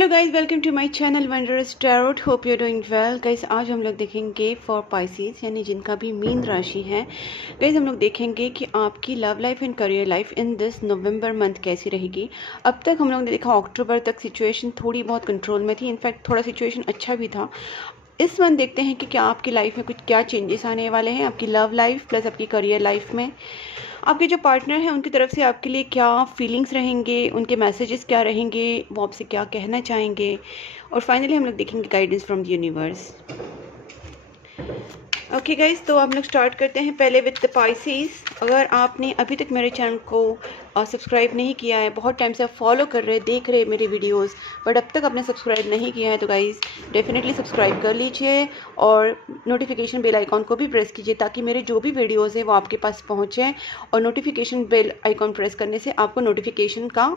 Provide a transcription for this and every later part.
Hello guys, welcome to my channel wondrous tarot. Hope you are doing well. Guys आज हम लोग देखेंगे for Pisces यानी जिनका भी मीन राशि है। गाइज हम लोग देखेंगे कि आपकी love life and career life in this November month कैसी रहेगी। अब तक हम लोग ने देखा अक्टूबर तक सिचुएशन थोड़ी बहुत कंट्रोल में थी, इनफैक्ट थोड़ा सिचुएशन अच्छा भी था। इस मंथ देखते हैं कि क्या आपकी लाइफ में कुछ क्या चेंजेस आने वाले हैं, आपकी लव लाइफ प्लस आपकी करियर लाइफ में। आपके जो पार्टनर हैं उनकी तरफ से आपके लिए क्या फीलिंग्स रहेंगे, उनके मैसेजेस क्या रहेंगे, वो आपसे क्या कहना चाहेंगे। और फाइनली हम लोग देखेंगे guidance from the universe. Okay guys, तो हम लोग स्टार्ट करते हैं पहले विद द पाइसेस। अगर आपने अभी तक मेरे चैनल को सब्सक्राइब नहीं किया है, बहुत टाइम से आप फॉलो कर रहे देख रहे मेरे वीडियोस, बट अब तक आपने सब्सक्राइब नहीं किया है तो गाइज डेफिनेटली सब्सक्राइब कर लीजिए और नोटिफिकेशन बेल आइकॉन को भी प्रेस कीजिए ताकि मेरे जो भी वीडियोस है वो आपके पास पहुँचें। और नोटिफिकेशन बेल आइकॉन प्रेस करने से आपको नोटिफिकेशन का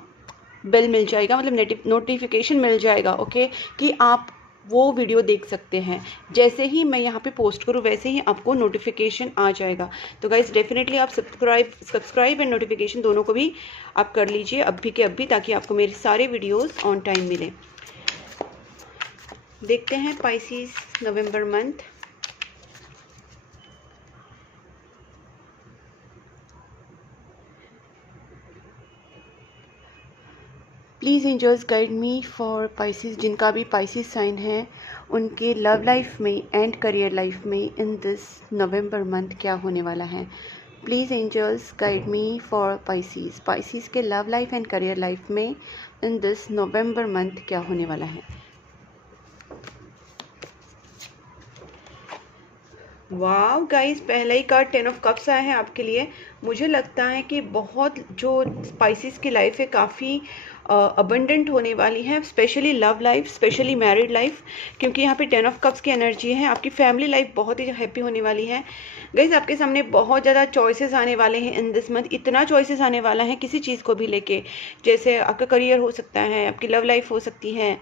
बेल मिल जाएगा, मतलब नोटिफिकेशन मिल जाएगा। ओके, कि आप वो वीडियो देख सकते हैं। जैसे ही मैं यहाँ पे पोस्ट करूँ वैसे ही आपको नोटिफिकेशन आ जाएगा। तो गाइज डेफिनेटली आप सब्सक्राइब एंड नोटिफिकेशन दोनों को भी आप कर लीजिए अभी के अभी, ताकि आपको मेरे सारे वीडियोस ऑन टाइम मिले। देखते हैं Pisces November month. Please angels guide me for Pisces, जिनका भी पाइसेस साइन है उनके लव लाइफ में एंड करियर लाइफ में इन दिस नवंबर मंथ क्या होने वाला है। Please angels guide me for Pisces के love life and career life में इन दिस नवंबर मंथ क्या होने वाला है। वाव गाइस, पहला ही कार्ड 10 ऑफ कप्स आया है आपके लिए। मुझे लगता है कि बहुत जो स्पाइसेस की लाइफ है काफ़ी अबंडेंट होने वाली है, specially love life, specially married life, क्योंकि यहाँ पे 10 ऑफ कप्स की एनर्जी है। आपकी फैमिली लाइफ बहुत ही हैप्पी होने वाली है। गाइस आपके सामने बहुत ज़्यादा चॉइसेस आने वाले हैं इन दिस मंथ। इतना चॉइसेस आने वाला है किसी चीज़ को भी लेके, जैसे आपका करियर हो सकता है, आपकी लव लाइफ हो सकती है।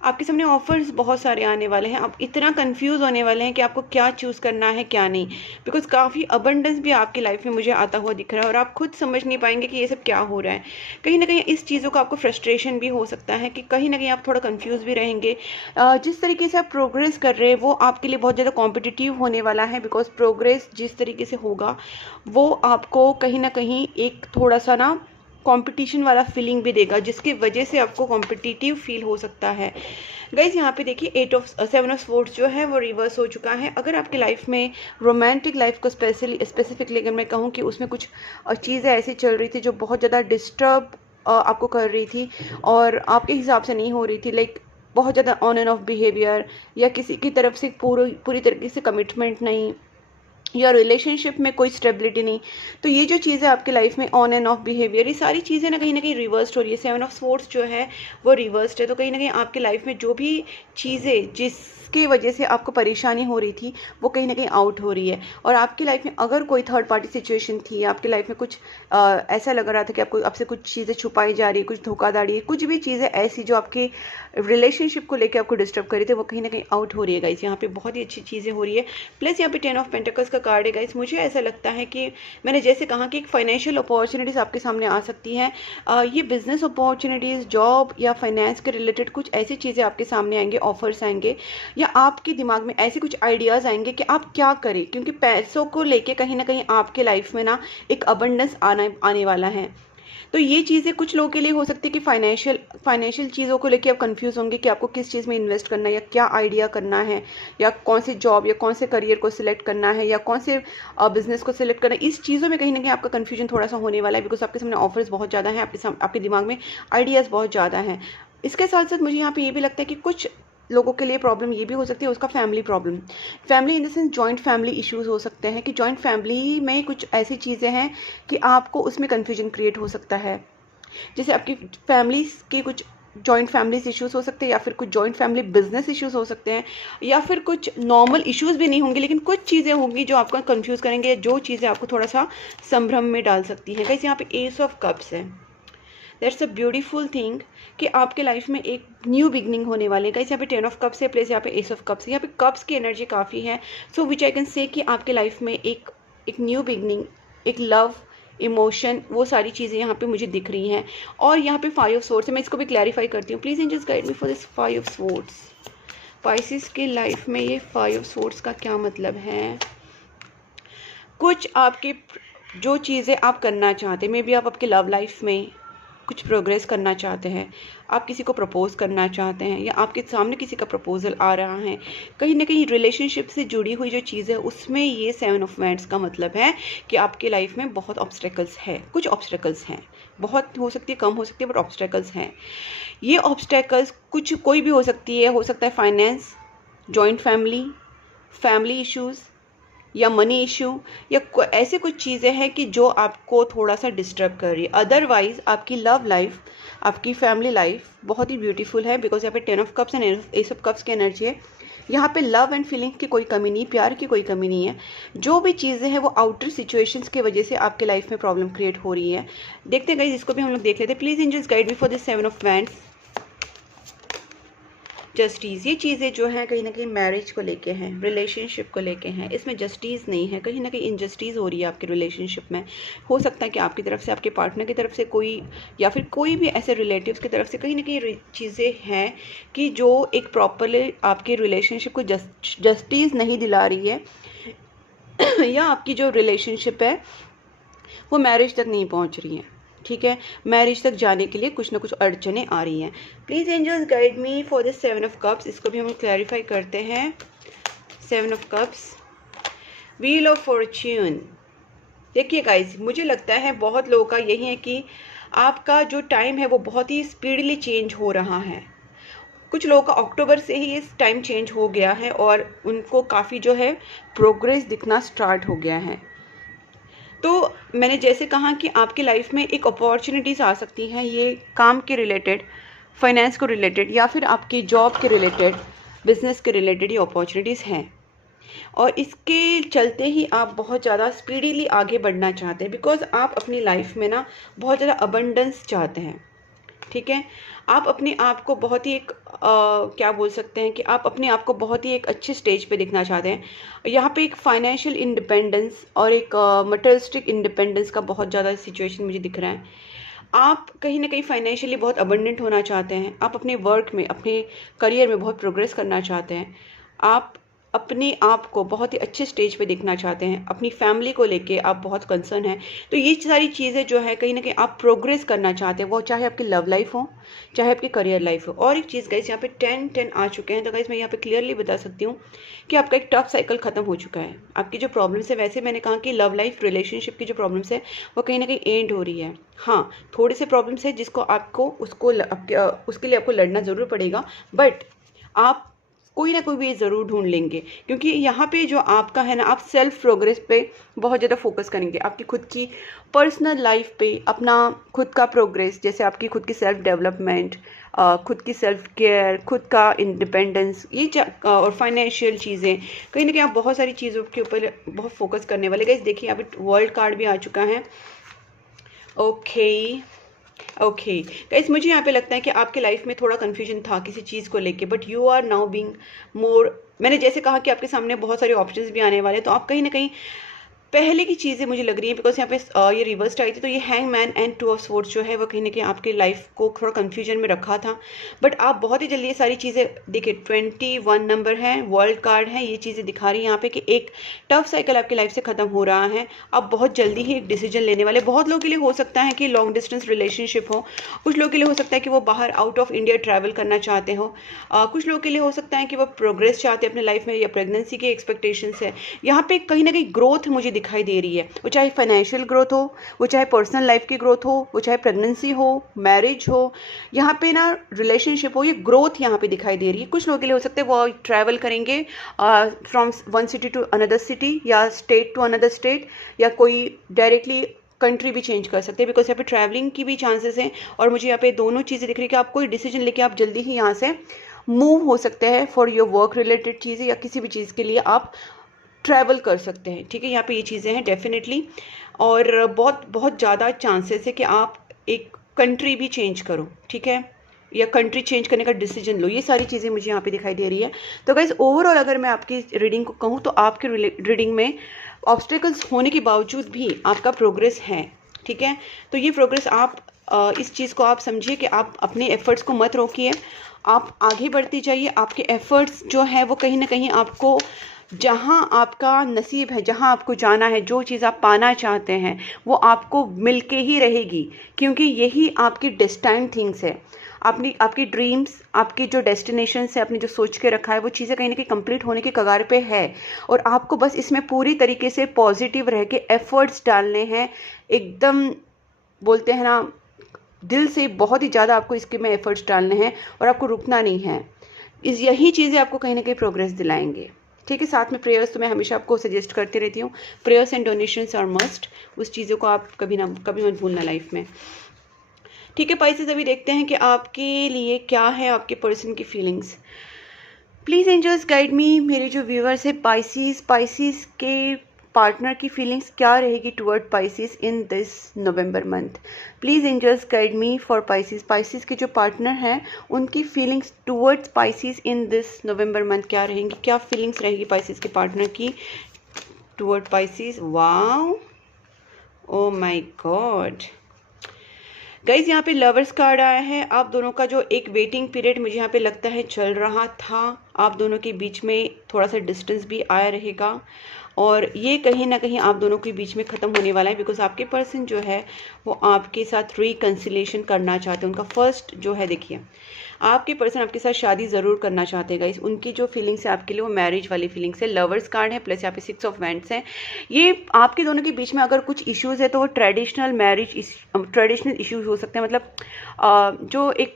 आपके सामने ऑफर्स बहुत सारे आने वाले हैं। आप इतना कंफ्यूज होने वाले हैं कि आपको क्या चूज़ करना है क्या नहीं, बिकॉज काफ़ी अबंडेंस भी आपकी लाइफ में मुझे आता हुआ दिख रहा है और आप खुद समझ नहीं पाएंगे कि ये सब क्या हो रहा है। कहीं ना कहीं इस चीज़ों का आपको फ्रस्ट्रेशन भी हो सकता है कि कहीं ना कहीं आप थोड़ा कंफ्यूज भी रहेंगे। जिस तरीके से आप प्रोग्रेस कर रहे हैं वो आपके लिए बहुत ज़्यादा कॉम्पिटिटिव होने वाला है, बिकॉज प्रोग्रेस जिस तरीके से होगा वो आपको कहीं ना कहीं एक थोड़ा सा ना कंपटीशन वाला फीलिंग भी देगा, जिसकी वजह से आपको कॉम्पिटिटिव फील हो सकता है। गाइज यहाँ पे देखिए 7 ऑफ स्वॉर्ड्स जो है वो रिवर्स हो चुका है। अगर आपकी लाइफ में रोमांटिक लाइफ को स्पेसिफिकली अगर मैं कहूँ कि उसमें कुछ चीज़ें ऐसी चल रही थी जो बहुत ज़्यादा डिस्टर्ब आपको कर रही थी और आपके हिसाब से नहीं हो रही थी, लाइक बहुत ज़्यादा ऑन एंड ऑफ बिहेवियर या किसी की तरफ से पूरी तरीके से कमिटमेंट नहीं या रिलेशनशिप में कोई स्टेबिलिटी नहीं, तो ये जो चीज़ें आपके लाइफ में ऑन एंड ऑफ बिहेवियर, ये सारी चीज़ें ना कहीं रिवर्स्ड हो रही है। 7 ऑफ स्वॉर्ड्स जो है वो रिवर्स्ड है। तो कहीं ना कहीं आपकी लाइफ में जो भी चीज़ें जिसकी वजह से आपको परेशानी हो रही थी वो कहीं ना कहीं आउट हो रही है। और आपकी लाइफ में अगर कोई थर्ड पार्टी सिचुएशन थी, आपकी लाइफ में कुछ ऐसा लग रहा था कि आपसे कुछ चीज़ें छुपाई जा रही है, कुछ धोखाधड़ी है, कुछ भी चीज़ें ऐसी जो आपके रिलेशनशिप को लेकर आपको डिस्टर्ब कर रही थी, वो कहीं ना कहीं आउट हो रही है। गाइस यहाँ पे बहुत ही अच्छी चीज़ें हो रही है। प्लस यहाँ पे 10 ऑफ पेंटिकल्स का कार्ड है। गाइस मुझे ऐसा लगता है कि मैंने जैसे कहा कि एक फाइनेंशियल अपॉर्चुनिटीज़ आपके सामने आ सकती है। ये बिजनेस अपॉर्चुनिटीज़, जॉब या फाइनेंस के रिलेटेड कुछ ऐसी चीज़ें आपके सामने आएंगे, ऑफर्स आएंगे, या आपके दिमाग में ऐसे कुछ आइडियाज़ आएंगे कि आप क्या करें, क्योंकि पैसों को लेके कहीं ना कहीं आपके लाइफ में ना एक अबंडेंस आने वाला है। तो ये चीज़ें कुछ लोगों के लिए हो सकती है कि फाइनेंशियल चीज़ों को लेके आप कंफ्यूज होंगे कि आपको किस चीज़ में इन्वेस्ट करना है या क्या आइडिया करना है, या कौन से जॉब या कौन से करियर को सिलेक्ट करना है, या कौन से बिजनेस को सिलेक्ट करना है। इस चीज़ों में कहीं ना कहीं आपका कन्फ्यूजन थोड़ा सा होने वाला है, बिकॉज आपके सामने ऑफर्स बहुत ज़्यादा हैं, आपके दिमाग में आइडियाज़ बहुत ज़्यादा हैं। इसके साथ साथ मुझे यहाँ पे ये भी लगता है कि कुछ लोगों के लिए प्रॉब्लम ये भी हो सकती है उसका family problem, family in the sense joint family issues हो सकते हैं कि जॉइंट फैमिली में कुछ ऐसी चीज़ें हैं कि आपको उसमें कन्फ्यूजन क्रिएट हो सकता है। जैसे आपकी फैमिली के कुछ जॉइंट फैमिलीज इश्यूज हो सकते हैं, या फिर कुछ जॉइंट फैमिली बिजनेस इश्यूज हो सकते हैं, या फिर कुछ नॉर्मल इश्यूज भी नहीं होंगे, लेकिन कुछ चीज़ें होंगी जो आपको कंफ्यूज करेंगे, जो चीज़ें आपको थोड़ा सा संभ्रम में डाल सकती हैं। गाइस यहाँ पे एस ऑफ कप्स है। दैट्स अ ब्यूटीफुल थिंग कि आपके लाइफ में एक न्यू बिगनिंग होने वाले है। गाइस यहाँ पे 10 ऑफ कप्स है, प्लस यहाँ पे एस ऑफ कप्स है। यहाँ पे कप्स की एनर्जी काफ़ी है, सो विच आई कैन से कि आपके लाइफ में एक न्यू बिगनिंग, एक लव, इमोशन, वो सारी चीज़ें यहाँ पे मुझे दिख रही हैं। और यहाँ पे 5 ऑफ स्वॉर्ड्स है, मैं इसको भी क्लैरिफाई करती हूँ। Please angels guide me for this 5 of swords. स्पाइसिस की लाइफ में ये 5 ऑफ स्वॉर्ड्स का क्या मतलब है? कुछ आपकी जो चीज़ें आप करना चाहते हैं, मे बी आप आपके लव लाइफ में कुछ प्रोग्रेस करना चाहते हैं, आप किसी को प्रपोज करना चाहते हैं, या आपके सामने किसी का प्रपोजल आ रहा है, कहीं ना कहीं रिलेशनशिप से जुड़ी हुई जो चीज़ है उसमें ये 7 ऑफ वैंड्स का मतलब है कि आपके लाइफ में बहुत ऑब्स्टेकल्स है। कुछ ऑब्स्टेकल्स हैं, बहुत हो सकती है, कम हो सकती है, बट ऑब्स्टेकल्स हैं। ये ऑब्स्टेकल्स कुछ कोई भी हो सकती है, हो सकता है finance, joint family, family issues, या मनी इशू, या ऐसे कुछ चीज़ें हैं कि जो आपको थोड़ा सा डिस्टर्ब कर रही है। अदरवाइज आपकी लव लाइफ, आपकी फैमिली लाइफ बहुत ही ब्यूटीफुल है, बिकॉज यहाँ पे 10 of cups and S of cups की एनर्जी है। यहाँ पे लव एंड फीलिंग की कोई कमी नहीं, प्यार की कोई कमी नहीं है। जो भी चीज़ें हैं वो आउटर सिचुएशंस की वजह से आपके लाइफ में प्रॉब्लम क्रिएट हो रही है। देखते हैं गाइस, इसको भी हम लोग देख लेते हैं। Please angels guide me for this 7 of wands. Justice, ये चीज़ें जो हैं कहीं ना कहीं मैरिज को लेके हैं, रिलेशनशिप को लेके हैं। इसमें जस्टिस नहीं है, कहीं ना कहीं इनजस्टिस हो रही है आपके रिलेशनशिप में। हो सकता है कि आपकी तरफ से, आपके पार्टनर की तरफ से कोई, या फिर कोई भी ऐसे रिलेटिव्स की तरफ से कहीं ना कहीं चीज़ें हैं कि जो एक प्रॉपरली आपके रिलेशनशिप को जस्टिस नहीं दिला रही है या आपकी जो रिलेशनशिप है वो मैरिज तक नहीं पहुंच रही है। ठीक है, मैरिज तक जाने के लिए कुछ ना कुछ अड़चने आ रही हैं। Please angels guide me for this 7 of cups. इसको भी हम क्लैरिफाई करते हैं। 7 of cups, wheel of fortune. देखिए गाइस, मुझे लगता है बहुत लोगों का यही है कि आपका जो टाइम है वो बहुत ही स्पीडली चेंज हो रहा है। कुछ लोगों का अक्टूबर से ही इस टाइम चेंज हो गया है और उनको काफ़ी जो है प्रोग्रेस दिखना स्टार्ट हो गया है। तो मैंने जैसे कहा कि आपकी लाइफ में एक अपॉर्चुनिटीज़ आ सकती हैं, ये काम के रिलेटेड, फाइनेंस को रिलेटेड, या फिर आपकी जॉब के रिलेटेड, बिजनेस के रिलेटेड ये अपॉर्चुनिटीज़ हैं। और इसके चलते ही आप बहुत ज़्यादा स्पीडीली आगे बढ़ना चाहते हैं, बिकॉज आप अपनी लाइफ में ना बहुत ज़्यादा अबंडेंस चाहते हैं। ठीक है, आप अपने आप को बहुत ही एक क्या बोल सकते हैं कि आप अपने आप को बहुत ही एक अच्छे स्टेज पे दिखना चाहते हैं। यहाँ पे एक फाइनेंशियल इंडिपेंडेंस और एक मटेरियलिस्टिक इंडिपेंडेंस का बहुत ज़्यादा सिचुएशन मुझे दिख रहा है। आप कहीं ना कहीं फाइनेंशियली बहुत अबंडेंट होना चाहते हैं, आप अपने वर्क में, अपने करियर में बहुत प्रोग्रेस करना चाहते हैं, आप अपने आप को बहुत ही अच्छे स्टेज पे देखना चाहते हैं, अपनी फैमिली को लेके आप बहुत कंसर्न हैं। तो ये सारी चीज़ें जो है कहीं ना कहीं आप प्रोग्रेस करना चाहते हैं, वो चाहे आपकी लव लाइफ हो, चाहे आपकी करियर लाइफ हो। और एक चीज़ गाइस, यहाँ पे 10 आ चुके हैं, तो गाइस मैं यहाँ पे क्लियरली बता सकती हूँ कि आपका एक टफ साइकिल खत्म हो चुका है। आपकी जो प्रॉब्लम्स है, वैसे मैंने कहा कि लव लाइफ, रिलेशनशिप की जो प्रॉब्लम्स है वो कहीं ना कहीं एंड हो रही है। हाँ, थोड़े से प्रॉब्लम्स है जिसको आपको उसके लिए आपको लड़ना ज़रूर पड़ेगा, बट आप कोई ना कोई भी ज़रूर ढूंढ लेंगे, क्योंकि यहाँ पे जो आपका है ना, आप सेल्फ प्रोग्रेस पे बहुत ज़्यादा फोकस करेंगे, आपकी खुद की पर्सनल लाइफ पे, अपना खुद का प्रोग्रेस, जैसे आपकी खुद की सेल्फ डेवलपमेंट, खुद की सेल्फ केयर, खुद का इंडिपेंडेंस, और फाइनेंशियल चीज़ें, कहीं ना कहीं आप बहुत सारी चीज़ों के ऊपर बहुत फोकस करने वाले। गाइस देखिए, यहाँ पे वर्ल्ड कार्ड भी आ चुका है। ओके गाइस, मुझे यहाँ पे लगता है कि आपके लाइफ में थोड़ा कन्फ्यूजन था किसी चीज़ को लेके, but you are now being more, मैंने जैसे कहा कि आपके सामने बहुत सारे ऑप्शंस भी आने वाले, तो आप कहीं ना कहीं पहले की चीज़ें मुझे लग रही है, बिकॉज यहाँ पे ये रिवर्स्ड आई थी, तो ये हैंगमैन एंड 2 ऑफ स्वॉर्ड्स जो है वो कहीं ना कहीं आपके लाइफ को थोड़ा कंफ्यूजन में रखा था, बट आप बहुत ही जल्दी ये सारी चीज़ें, देखिए 21 नंबर है, वर्ल्ड कार्ड है, ये चीज़ें दिखा रही है यहाँ पे कि एक टफ साइकिल आपकी लाइफ से ख़त्म हो रहा है। आप बहुत जल्दी ही एक डिसीजन लेने वाले। बहुत लोगों के लिए हो सकता है कि लॉन्ग डिस्टेंस रिलेशनशिप हो, कुछ लोगों के लिए हो सकता है कि वो बाहर आउट ऑफ इंडिया ट्रैवल करना चाहते हो, कुछ लोगों के लिए हो सकता है कि वो प्रोग्रेस चाहते हैं अपने लाइफ में, या प्रेगनेंसी की एक्सपेक्टेशंस है। यहाँ पे कहीं ना कहीं ग्रोथ मुझे दिखाई दे रही है, वो चाहे फाइनेंशियल ग्रोथ हो, वो चाहे पर्सनल लाइफ की ग्रोथ हो, वो चाहे प्रेगनेंसी हो, मैरिज हो, यहाँ पे ना रिलेशनशिप हो, ये ग्रोथ यहाँ पे दिखाई दे रही है। कुछ लोगों के लिए हो सकता है वो ट्रैवल करेंगे from one city to another city, या स्टेट टू अनदर स्टेट, या कोई डायरेक्टली कंट्री भी चेंज कर सकते हैं, बिकॉज यहाँ पे ट्रैवलिंग की भी चांसेस हैं। और मुझे यहाँ पे दोनों चीज़ें दिख रही है कि आप कोई डिसीजन लेके आप जल्दी ही यहाँ से मूव हो सकते हैं फॉर योर वर्क रिलेटेड चीज़ें, या किसी भी चीज़ के लिए आप ट्रैवल कर सकते हैं। ठीक है, यहाँ पे ये चीज़ें हैं डेफिनेटली, और बहुत बहुत ज़्यादा चांसेस है कि आप एक कंट्री भी चेंज करो, ठीक है, या कंट्री चेंज करने का डिसीजन लो। ये सारी चीज़ें मुझे यहाँ पे दिखाई दे रही है। तो गाइस ओवरऑल अगर मैं आपकी रीडिंग को कहूँ तो आपकी रीडिंग में ऑब्स्टेकल्स होने के बावजूद भी आपका प्रोग्रेस है, ठीक है। तो ये प्रोग्रेस आप इस चीज़ को आप समझिए कि आप अपने एफर्ट्स को मत रोकिए, आप आगे बढ़ती जाइए। आपके एफर्ट्स जो है वो कहीं ना कहीं आपको जहाँ आपका नसीब है, जहाँ आपको जाना है, जो चीज़ आप पाना चाहते हैं वो आपको मिलके ही रहेगी, क्योंकि यही आपकी डेस्टाइन थिंग्स है। आपकी ड्रीम्स, आपकी जो डेस्टिनेशंस है, आपने जो सोच के रखा है वो चीज़ें कहीं ना कहीं कंप्लीट होने की कगार पे है, और आपको बस इसमें पूरी तरीके से पॉजिटिव रह के एफर्ट्स डालने हैं, एकदम बोलते हैं ना दिल से बहुत ही ज़्यादा आपको इसके में एफर्ट्स डालने हैं, और आपको रुकना नहीं है। यही चीज़ें आपको कहीं ना कहीं प्रोग्रेस दिलाएंगे, ठीक है। साथ में प्रेयर्स तो मैं हमेशा आपको सजेस्ट करती रहती हूँ, prayers and donations are must, उस चीज़ों को आप कभी मत भूलना लाइफ में, ठीक है। पाइसेस, अभी देखते हैं कि आपके लिए क्या है आपके पर्सन की feelings. Please angels guide me, मेरे जो व्यूअर्स है पाइसेस के पार्टनर की फीलिंग्स क्या रहेगी toward Pisces in this November month. Please angels guide me for Pisces के जो पार्टनर हैं उनकी feelings towards Pisces in this November month क्या रहेंगी, क्या फीलिंग्स रहेगी पाइसेस के पार्टनर की toward Pisces. Wow, oh my God guys, यहाँ पे लवर्स कार्ड आया है। आप दोनों का जो एक वेटिंग पीरियड मुझे यहाँ पे लगता है चल रहा था, आप दोनों के बीच में थोड़ा सा डिस्टेंस भी आया रहेगा, और ये कहीं ना कहीं आप दोनों के बीच में ख़त्म होने वाला है, बिकॉज आपके पर्सन जो है वो आपके साथ रिकन्सिलेशन करना चाहते हैं। उनका फर्स्ट जो है, देखिए आपके पर्सन आपके साथ शादी ज़रूर करना चाहते हैं गाइस। उनकी जो फीलिंग्स है आपके लिए वो मैरिज वाली फीलिंग्स है। लवर्स कार्ड है, प्लस यहाँ पे 6 ऑफ वैंड्स है। ये आपके दोनों के बीच में अगर कुछ इश्यूज़ है तो वो ट्रेडिशनल इश्यूज़ हो सकते हैं, मतलब जो एक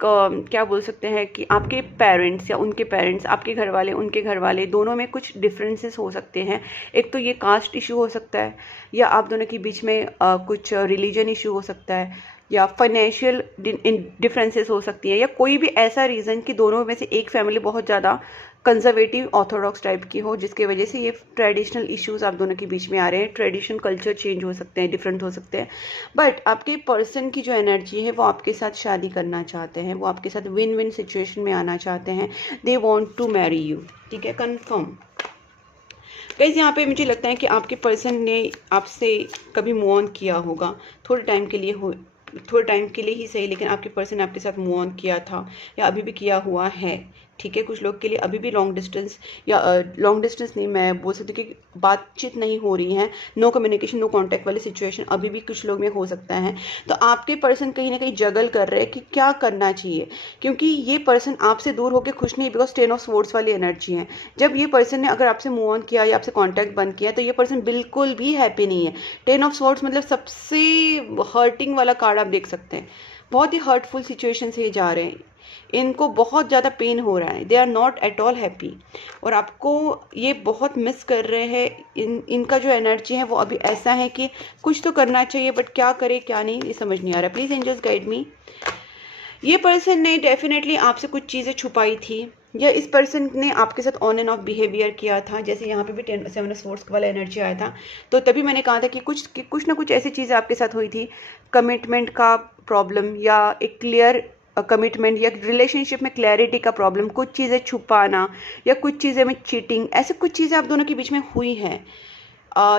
क्या बोल सकते हैं कि आपके पेरेंट्स या उनके पेरेंट्स, आपके घर वाले उनके घर वाले, दोनों में कुछ डिफरेंसेस हो सकते हैं। एक तो ये कास्ट इशू हो सकता है, या आप दोनों के बीच में कुछ रिलीजन इशू हो सकता है, या फाइनेंशियल डिफरेंसेस हो सकती है, या कोई भी ऐसा रीज़न कि दोनों में से एक फैमिली बहुत ज़्यादा कंजर्वेटिव ऑर्थोडॉक्स टाइप की हो, जिसके वजह से ये ट्रेडिशनल इश्यूज आप दोनों के बीच में आ रहे हैं। ट्रेडिशनल कल्चर चेंज हो सकते हैं, डिफरेंट हो सकते हैं, बट आपके पर्सन की जो एनर्जी है वो आपके साथ शादी करना चाहते हैं, वो आपके साथ विन विन सिचुएशन में आना चाहते हैं। They want to marry you, ठीक है, कन्फर्म। गाइस, यहाँ पे मुझे लगता है कि आपके पर्सन ने आपसे कभी मूव ऑन किया होगा, थोड़े टाइम के लिए ही सही, लेकिन आपके पर्सन ने आपके साथ मूव ऑन किया था या अभी भी किया हुआ है, ठीक है। कुछ लोग के लिए अभी भी लॉन्ग डिस्टेंस, या लॉन्ग डिस्टेंस नहीं, मैं बोल सकती कि बातचीत नहीं हो रही है, नो कम्युनिकेशन नो कॉन्टैक्ट वाली सिचुएशन अभी भी कुछ लोग में हो सकता है। तो आपके पर्सन कहीं ना कहीं जगल कर रहे हैं कि क्या करना चाहिए, क्योंकि ये पर्सन आपसे दूर होकर खुश नहीं, बिकॉज 10 ऑफ स्वॉर्ड्स वाली एनर्जी है। जब ये पर्सन ने अगर आपसे मूव ऑन किया या आपसे कॉन्टैक्ट बंद किया तो ये पर्सन बिल्कुल भी हैप्पी नहीं है। 10 ऑफ स्वॉर्ड्स मतलब सबसे हर्टिंग वाला कार्ड आप देख सकते हैं। बहुत ही हर्टफुल सिचुएशन से ये जा रहे हैं, इनको बहुत ज़्यादा पेन हो रहा है, they are not at all happy, और आपको ये बहुत मिस कर रहे हैं। इनका जो एनर्जी है वो अभी ऐसा है कि कुछ तो करना चाहिए, बट क्या करे क्या नहीं ये समझ नहीं आ रहा। Please angels guide me. ये पर्सन ने डेफिनेटली आपसे कुछ चीज़ें छुपाई थी, या इस पर्सन ने आपके साथ ऑन एंड ऑफ बिहेवियर किया था। जैसे यहाँ पे भी 7 ऑफ स्वॉर्ड्स वाला एनर्जी आया था, तो तभी मैंने कहा था कि कुछ ना कुछ ऐसी चीज़ें आपके साथ हुई थी, कमिटमेंट का प्रॉब्लम, या एक क्लियर कमिटमेंट, या रिलेशनशिप में क्लैरिटी का प्रॉब्लम, कुछ चीज़ें छुपाना, या कुछ चीज़ें में चीटिंग, ऐसे कुछ चीज़ें आप दोनों के बीच में हुई हैं,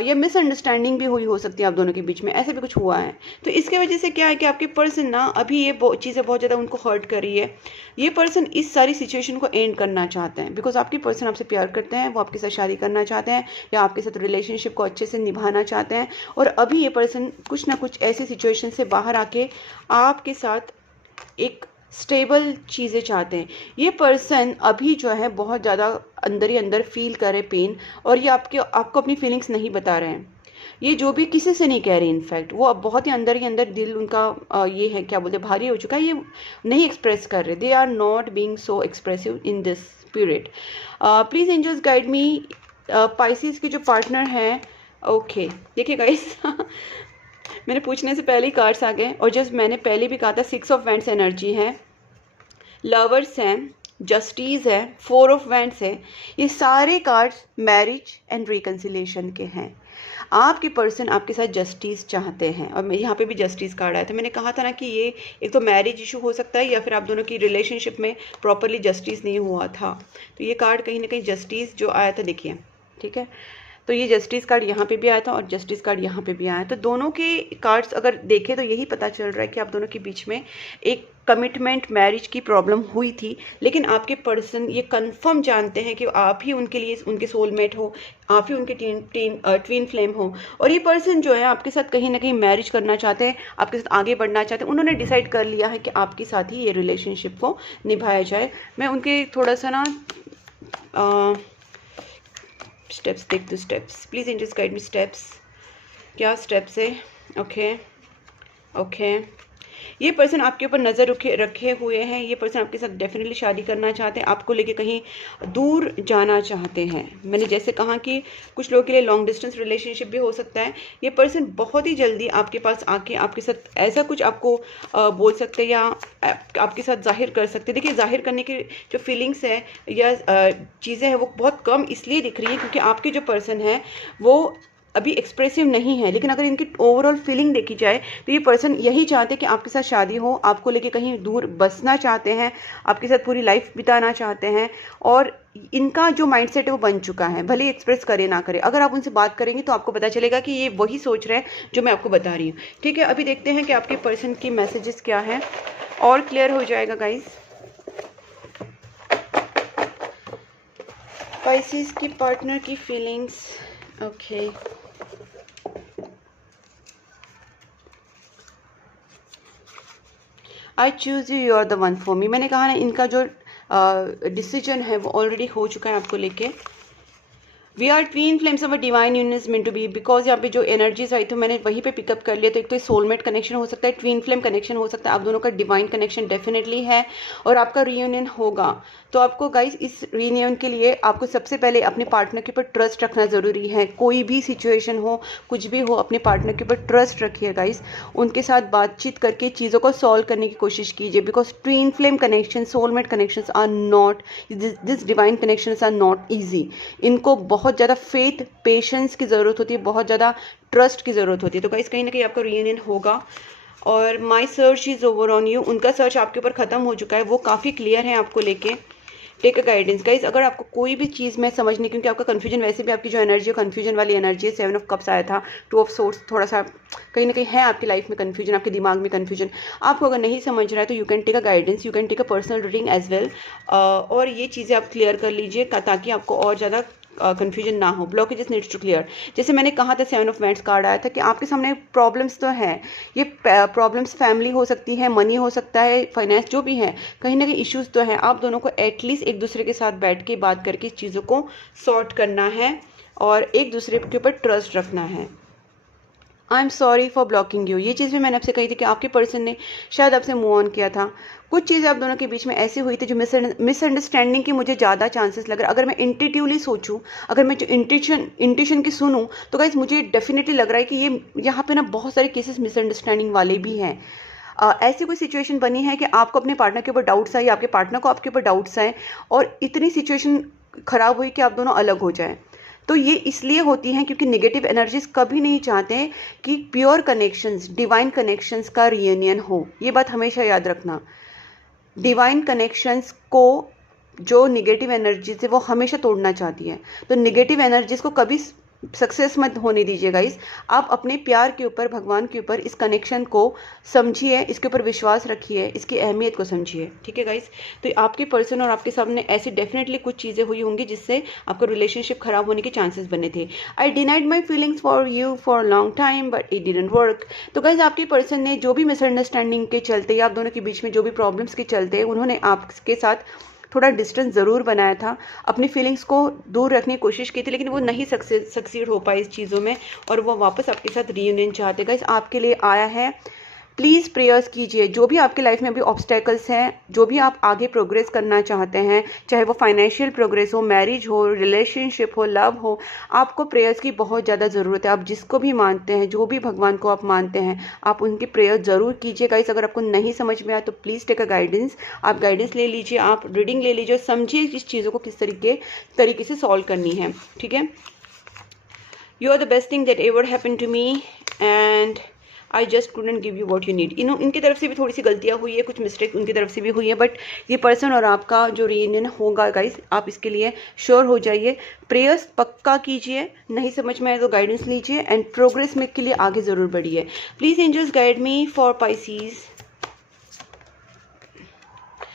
या मिसअंडरस्टैंडिंग भी हुई हो सकती है आप दोनों के बीच में, ऐसे भी कुछ हुआ है। तो इसके वजह से क्या है कि आपके पर्सन ना अभी ये चीज़ें बहुत ज़्यादा उनको हर्ट कर रही है। ये पर्सन इस सारी सिचुएशन को एंड करना चाहते हैं, बिकॉज आपके पर्सन आपसे प्यार करते हैं, वो आपके साथ शादी करना चाहते हैं, या आपके साथ रिलेशनशिप को अच्छे से निभाना चाहते हैं, और अभी ये पर्सन कुछ ना कुछ ऐसी सिचुएशन से बाहर आके आपके साथ एक स्टेबल चीज़ें चाहते हैं। ये पर्सन अभी जो है बहुत ज़्यादा अंदर ही अंदर फील करे पेन, और ये आपको अपनी फीलिंग्स नहीं बता रहे हैं। ये जो भी किसी से नहीं कह रहे, इनफैक्ट वो अब बहुत ही अंदर दिल उनका ये है, क्या बोलते, भारी हो चुका है, ये नहीं एक्सप्रेस कर रहे। They are not being so expressive in this period. Please angels guide me. Pisces के जो पार्टनर हैं, ओके देखिए गाइस मैंने पूछने से पहले ही कार्ड्स आ गए, और जस्ट मैंने पहले भी कहा था 6 ऑफ वैंड्स एनर्जी है, लवर्स हैं, जस्टिस है, 4 ऑफ वैंड्स है। ये सारे कार्ड्स मैरिज एंड रिकन्सिलेशन के हैं। आपके पर्सन आपके साथ जस्टिस चाहते हैं, और मैं यहाँ पे भी जस्टिस कार्ड आया था। मैंने कहा था ना कि ये एक तो मैरिज इशू हो सकता है, या फिर आप दोनों की रिलेशनशिप में प्रॉपरली जस्टिस नहीं हुआ था। तो ये कार्ड कहीं ना कहीं जस्टिस जो आया था, देखिए, ठीक है। तो ये जस्टिस कार्ड यहाँ पे भी आया था और जस्टिस कार्ड यहाँ पे भी आया। तो दोनों के कार्ड्स अगर देखें तो यही पता चल रहा है कि आप दोनों के बीच में एक कमिटमेंट मैरिज की प्रॉब्लम हुई थी, लेकिन आपके पर्सन ये कंफर्म जानते हैं कि आप ही उनके लिए उनके सोलमेट हो, आप ही उनके ट्विन फ्लेम हो। और ये पर्सन जो है आपके साथ कहीं ना कहीं मैरिज करना चाहते हैं, आपके साथ आगे बढ़ना चाहते हैं। उन्होंने डिसाइड कर लिया है कि आपके साथ ही ये रिलेशनशिप को निभाया जाए। मैं उनके थोड़ा सा ना स्टेप्स देख दो। Steps please angels guide me. Steps क्या स्टेप्स है? ओके ये पर्सन आपके ऊपर नज़र रखे हुए हैं। ये पर्सन आपके साथ डेफिनेटली शादी करना चाहते हैं, आपको लेके कहीं दूर जाना चाहते हैं। मैंने जैसे कहा कि कुछ लोगों के लिए लॉन्ग डिस्टेंस रिलेशनशिप भी हो सकता है। ये पर्सन बहुत ही जल्दी आपके पास आके आपके साथ ऐसा कुछ आपको बोल सकते हैं या आपके साथ जाहिर कर सकते हैं। देखिए, जाहिर करने की जो फीलिंग्स है या चीज़ें हैं वो बहुत कम इसलिए दिख रही है क्योंकि आपके जो पर्सन है वो अभी एक्सप्रेसिव नहीं है। लेकिन अगर इनकी ओवरऑल फीलिंग देखी जाए तो ये पर्सन यही चाहते हैं कि आपके साथ शादी हो, आपको लेके कहीं दूर बसना चाहते हैं, आपके साथ पूरी लाइफ बिताना चाहते हैं। और इनका जो माइंडसेट है वो बन चुका है, भले एक्सप्रेस करे ना करे। अगर आप उनसे बात करेंगे तो आपको पता चलेगा कि ये वही सोच रहे हैं जो मैं आपको बता रही हूँ। ठीक है, अभी देखते हैं कि आपके पर्सन की मैसेजेस क्या है और क्लियर हो जाएगा गाइज। स्पाइसिस की पार्टनर की feelings. Okay I choose you, you are the one for me. मैंने कहा ना, इनका जो डिसीजन है वो ऑलरेडी हो चुका है आपको लेके। We are twin flames of a divine union is meant to be. Because यहाँ पे जो एनर्जीज आई तो मैंने वहीं पे पिकअप कर लिया। तो एक तो सोलमेट कनेक्शन हो सकता है, ट्वीन फ्लेम कनेक्शन हो सकता है, आप दोनों का डिवाइन कनेक्शन डेफिनेटली है और आपका रीयूनियन होगा। तो आपको गाइज इस रीयूनियन के लिए आपको सबसे पहले अपने पार्टनर के ऊपर ट्रस्ट रखना ज़रूरी है। कोई भी सिचुएशन हो, कुछ भी हो, अपने पार्टनर के ऊपर ट्रस्ट रखिए गाइज। उनके साथ बातचीत करके चीज़ों को सॉल्व करने की कोशिश कीजिए। Because twin flame connection, soulmate connections are not, this divine connections are not easy. इनको बहुत ज़्यादा फेथ, पेशेंस की ज़रूरत होती है, बहुत ज़्यादा ट्रस्ट की ज़रूरत होती है। तो गाइस कहीं ना कहीं आपका रीयूनियन होगा। और my search is over on you, उनका सर्च आपके ऊपर ख़त्म हो चुका है, वो काफ़ी क्लियर है आपको लेके। Take a guidance guys. अगर आपको कोई भी चीज़ में समझ नहीं, क्योंकि आपका कन्फ्यूजन वैसे भी, आपकी जो एनर्जी है कन्फ्यूजन वाली एनर्जी है। 7 ऑफ कप्स आया था, 2 ऑफ सोर्स, थोड़ा सा कहीं ना कहीं है आपकी लाइफ में कन्फ्यूजन, आपके दिमाग में कन्फ्यूजन। आपको अगर नहीं समझ रहा है तो you can take a guidance, you can take a personal reading as well. और ये चीज़ें आप क्लियर कर लीजिए ताकि आपको और ज़्यादा कन्फ्यूजन ना हो। Blockages needs to clear. जैसे मैंने कहा था, 7 ऑफ वैंड्स कार्ड आया था कि आपके सामने प्रॉब्लम्स तो हैं। ये प्रॉब्लम्स फैमिली हो सकती है, मनी हो सकता है, फाइनेंस, जो भी है, कहीं ना कहीं इश्यूज तो हैं। आप दोनों को एटलीस्ट एक दूसरे के साथ बैठ के बात करके इस चीज़ों को सॉर्ट करना है और एक दूसरे के ऊपर ट्रस्ट रखना है। I am sorry for blocking you, ये चीज़ भी मैंने आपसे कही थी कि आपके पर्सन ने शायद आपसे मूव ऑन किया था। कुछ चीज़ें आप दोनों के बीच में ऐसी हुई थी जो मिसअंडरस्टैंडिंग की मुझे ज़्यादा चांसेस लग रहा है। अगर मैं इंट्यूटिवली सोचूं, अगर मैं जो इंट्यूशन की सुनूं, तो गाइस मुझे डेफिनेटली लग रहा है कि ये यहाँ पे ना बहुत सारे केसेस मिसअंडरस्टैंडिंग वाले भी हैं। ऐसी कोई सिचुएशन बनी है कि आपको अपने पार्टनर के ऊपर डाउट्स आए या आपके पार्टनर को आपके ऊपर डाउट्स आए और इतनी सिचुएशन खराब हुई कि आप दोनों अलग हो जाएं। तो ये इसलिए होती हैं क्योंकि नेगेटिव एनर्जीज कभी नहीं चाहते हैं कि प्योर कनेक्शंस, डिवाइन कनेक्शंस का रियूनियन हो। ये बात हमेशा याद रखना। डिवाइन कनेक्शंस को जो नेगेटिव एनर्जीज है वो हमेशा तोड़ना चाहती है। तो नेगेटिव एनर्जीज को कभी सक्सेस मत होने दीजिए गाइस। आप अपने प्यार के ऊपर, भगवान के ऊपर इस कनेक्शन को समझिए, इसके ऊपर विश्वास रखिए, इसकी अहमियत को समझिए। ठीक है गाइस, तो आपके पर्सन और आपके सामने ऐसी डेफिनेटली कुछ चीज़ें हुई होंगी जिससे आपका रिलेशनशिप खराब होने के चांसेस बने थे। I denied my feelings for you for long time but it didn't work. तो गाइस आपके पर्सन ने जो भी मिसअंडरस्टैंडिंग के चलते या आप दोनों के बीच में जो भी प्रॉब्लम्स के चलते उन्होंने आपके साथ थोड़ा डिस्टेंस ज़रूर बनाया था, अपनी फीलिंग्स को दूर रखने की कोशिश की थी, लेकिन वो नहीं सक्सीड हो पाई इस चीज़ों में और वो वापस आपके साथ रीयूनियन चाहते। गाइस आपके लिए आया है, प्लीज़ प्रेयर्स कीजिए। जो भी आपके लाइफ में अभी ऑब्स्टेकल्स हैं, जो भी आप आगे प्रोग्रेस करना चाहते हैं, चाहे वो फाइनेंशियल प्रोग्रेस हो, मैरिज हो, रिलेशनशिप हो, लव हो, आपको प्रेयर्स की बहुत ज़्यादा ज़रूरत है। आप जिसको भी मानते हैं, जो भी भगवान को आप मानते हैं, आप उनकी प्रेयर ज़रूर कीजिए। गाइस अगर आपको नहीं समझ में आया तो प्लीज़ टेक अ गाइडेंस, आप गाइडेंस ले लीजिए, आप रीडिंग ले लीजिए, समझिए इस चीज़ों को किस तरीके से सॉल्व करनी है। ठीक है, you are the best thing that ever happen to me and I just couldn't give you what you need. इनकी तरफ से भी थोड़ी सी गलतियाँ हुई है, कुछ मिस्टेक उनकी तरफ से भी हुई है, बट ये पर्सन और आपका जो रीयूनियन होगा गाइस, आप इसके लिए श्योर हो जाइए। प्रेयर्स पक्का कीजिए, नहीं समझ में आए तो गाइडेंस लीजिए एंड प्रोग्रेस मेक के लिए आगे ज़रूर बढ़िए। Please angels guide me for Pisces.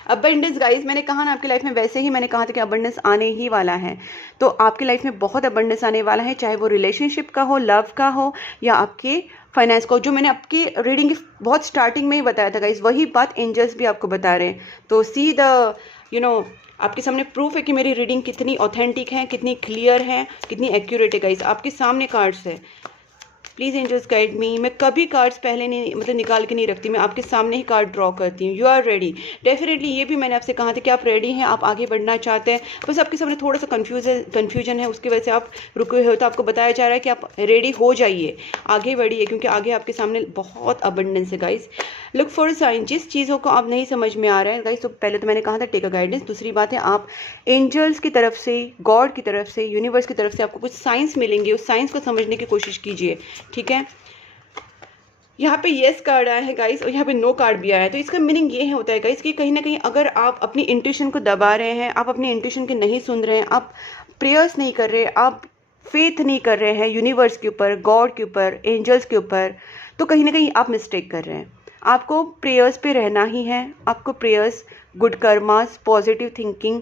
Abundance guys, मैंने कहा ना आपकी लाइफ में, वैसे ही मैंने कहा था कि अबंडेंस आने ही वाला है। तो आपकी लाइफ में बहुत अबंडेंस आने वाला है, चाहे वो रिलेशनशिप का हो, लव का हो या आपके फाइनेंस को। जो मैंने आपकी रीडिंग बहुत स्टार्टिंग में ही बताया था गाइस, वही बात एंजल्स भी आपको बता रहे हैं। तो सी द आपके सामने प्रूफ है कि मेरी रीडिंग कितनी ऑथेंटिक है, कितनी क्लियर है, कितनी एक्यूरेट है गाइस। आपके सामने कार्ड्स है। Please angels guide me. मैं कभी कार्ड्स पहले नहीं निकाल के नहीं रखती, मैं आपके सामने ही कार्ड ड्रॉ करती हूँ। You are ready. डेफिनेटली ये भी मैंने आपसे कहा था कि आप रेडी हैं, आप आगे बढ़ना चाहते हैं, बस आपके सामने थोड़ा सा कन्फ्यूजन है, उसकी वजह से आप रुके हुए हो। तो आपको बताया जा रहा है कि आप रेडी हो जाइए, आगे बढ़िए, क्योंकि आगे आपके सामने बहुत अबंडेंस है गाइस। Look for sign. जिस चीज़ों को आप नहीं समझ में आ रहा है गाइस, तो पहले तो मैंने कहा था टेक अ गाइडेंस। दूसरी बात है, आप एंजल्स की तरफ से, गॉड की तरफ से, यूनिवर्स की तरफ से आपको कुछ साइंस मिलेंगे, उस साइंस को समझने की कोशिश कीजिए, ठीक है। यहाँ पे येस कार्ड आया है गाइस और यहाँ पे नो कार्ड भी आया है। तो इसका मीनिंग ये होता है गाइस कि कहीं ना कहीं अगर आप अपनी इंट्यूशन को दबा रहे हैं, आप अपनी इंट्यूशन की नहीं सुन रहे हैं, आप प्रेयर्स नहीं कर रहे, आप फेथ नहीं कर रहे हैं यूनिवर्स के ऊपर, गॉड के ऊपर, एंजल्स के ऊपर, तो कहीं ना कहीं आप मिस्टेक कर रहे हैं। आपको प्रेयर्स पे रहना ही है। आपको prayers, good karmas, positive thinking,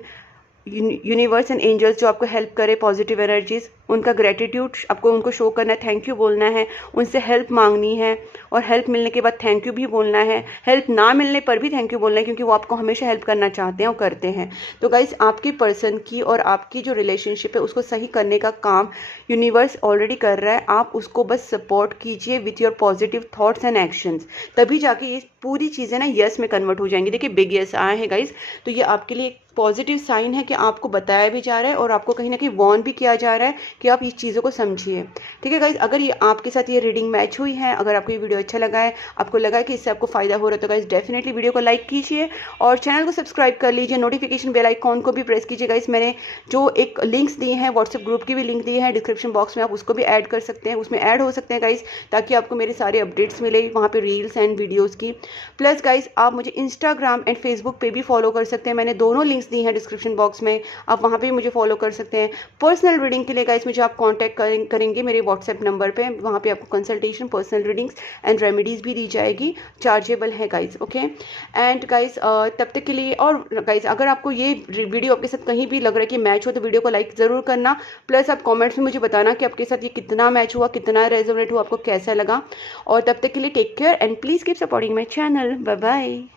universe and angels जो आपको हेल्प करे, पॉजिटिव एनर्जीज, उनका ग्रेटिट्यूड आपको उनको शो करना है, थैंक यू बोलना है, उनसे हेल्प मांगनी है और हेल्प मिलने के बाद थैंक यू भी बोलना है, हेल्प ना मिलने पर भी थैंक यू बोलना है, क्योंकि वो आपको हमेशा हेल्प करना चाहते हैं और करते हैं। तो गाइस, आपकी पर्सन की और आपकी जो रिलेशनशिप है उसको सही करने का काम यूनिवर्स ऑलरेडी कर रहा है। आप उसको बस सपोर्ट कीजिए with your positive thoughts and actions, तभी जाके ये पूरी चीज़ें ना यस में कन्वर्ट हो जाएंगी। देखिए बिग यस आए हैं गाइस, तो ये आपके लिए एक पॉजिटिव साइन है कि आपको बताया भी जा रहा है और आपको कहीं ना कहीं वार्न भी किया जा रहा है कि आप इस चीज़ों को समझिए, ठीक है गाइज। अगर ये आपके साथ ये रीडिंग मैच हुई है, अगर आपको ये वीडियो अच्छा लगा है, आपको लगा है कि इससे आपको फायदा हो रहा है, तो गाइज डेफिनेटली वीडियो को लाइक कीजिए और चैनल को सब्सक्राइब कर लीजिए। नोटिफिकेशन बेल आइकॉन को भी प्रेस कीजिए गाइज। मैंने जो एक लिंक्स दिए हैं, व्हाट्सएप ग्रुप की भी लिंक दी है डिस्क्रिप्शन बॉक्स में, आप उसको भी ऐड कर सकते हैं, उसमें ऐड हो सकते हैं गाइज, ताकि आपको मेरे सारे अपडेट्स मिले वहाँ पे, रील्स एंड वीडियोज़ की। प्लस गाइज, आप मुझे इंस्टाग्राम एंड फेसबुक पे भी फॉलो कर सकते हैं। मैंने दोनों लिंक्स दी हैं डिस्क्रिप्शन बॉक्स में, आप वहाँ पे मुझे फॉलो कर सकते हैं। पर्सनल रीडिंग के लिए गाइस मुझे आप कांटेक्ट करेंगे मेरे व्हाट्सएप नंबर पे, वहाँ पे आपको consultation, personal readings and remedies भी दी जाएगी, चार्जेबल है गाइस, ओके। एंड गाइस तब तक के लिए, और गाइस अगर आपको ये वीडियो आपके साथ कहीं भी लग रहा है कि मैच हो, तो वीडियो को लाइक ज़रूर करना। प्लस आप कॉमेंट्स में मुझे बताना कि आपके साथ ये कितना मैच हुआ, कितना रेजोनेट हुआ, आपको कैसा लगा। और तब तक के लिए take care and please keep supporting my channel. Bye bye.